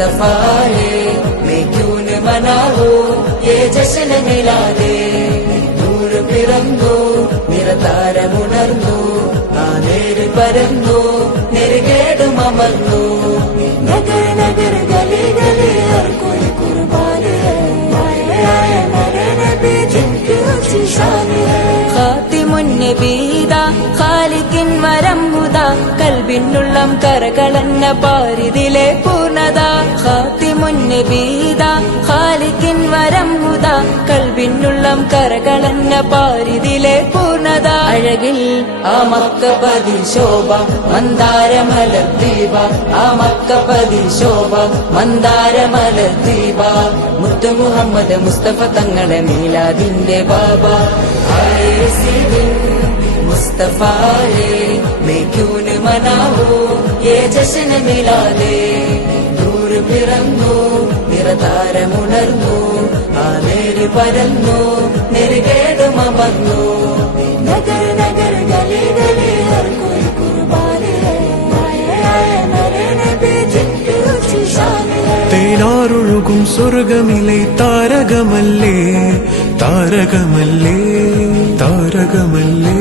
मुस्तफा है मैं क्यों न मनाऊं ये जश्न मिलादे नूर पिറന്നു നിറതാരമുണർന്നു ആ നേര് പരന്നു നെറുകേടും അമർന്നു നഗർ നഗർ ഗലി ഗലി ഹർ കോയി കുർബാൻ ഹൈ ആയ മേരെ നബി ജിൻകി ഊंची शान है ഖാതിമുൻ നബീദ ഖാലിഖിൻ വരം ഹുദാ കൽബിനുള്ളം കരകളന്ന പാരിതിലെ പൂർണ്ണത ഖാതിമുൻ നബീദ ഖാലിഖിൻ വരം ഹുദാ കൽബിനുള്ളം കരകളന്ന പാരിതിലെ പൂർണ്ണത അഴകിൽ ആ മക്കപതി ശോഭ മന്ദാരമലർ ദീപ ആ മക്കപതി ശോഭ മന്ദാരമലർ ദീപ മുത്തു മുഹമ്മദ് മുസ്തഫ തങ്ങളെ മീലാദിന്റെ ബാബ मुस्तफा है मैं क्यों न मनाऊं ये जश्न मिलादे दूर പിറന്നു നിറതാരമുണർന്നു ആ നേര് പരന്നു നെറുകേടും അമർന്നു നഗർ നഗർ ഗലി ഗലി ഹർ കോയി കുർബാൻ ഹൈ ആയ മേരെ നബി ജിൻകി ഊंची शान है തേനാറൊഴുകും സ്വർഗമിലെ താരകമല്ലേ താരകമല്ലേ താരകമല്ലേ